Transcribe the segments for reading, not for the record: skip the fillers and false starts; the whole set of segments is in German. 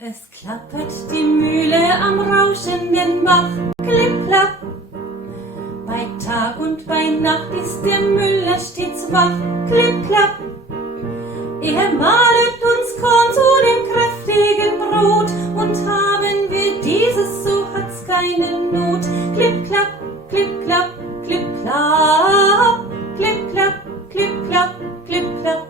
Es klappert die Mühle am rauschenden Bach, klipp, klapp. Bei Tag und bei Nacht ist der Müller stets wach, klipp, klapp. Er mahlet uns Korn zu dem kräftigen Brot, und haben wir dieses, so hat's keine Not. Klipp, klapp, klipp, klapp, klipp, klapp, klipp, klapp, klipp, klapp, klipp, klapp.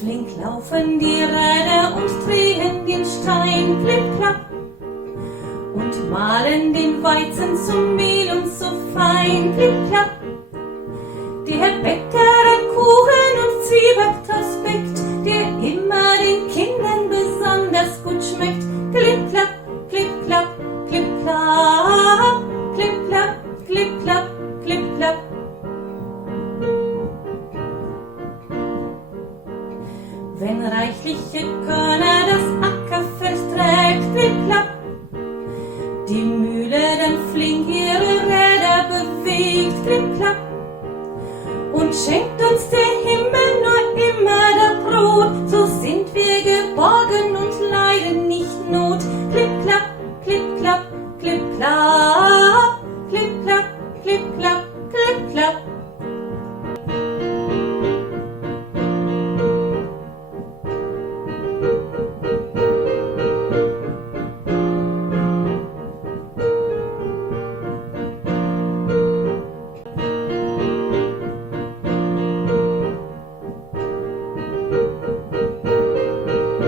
Flink laufen die Räder und drehen den Stein, klipp, klapp, und mahlen den Weizen zum Mehl und so fein, klipp, klapp. Der Bäcker an Kuchen und Zwieback bäckt, der immer den Kindern besonders gut schmeckt. Klipp, klapp, klipp, klapp, klipp, klapp, klipp, klapp, klipp, klapp, klipp, klapp. Wenn reichliche Körner das Ackerfeld trägt, klipp, klapp, die Mühle dann flink ihre Räder bewegt, klipp, klapp, und schenkt uns der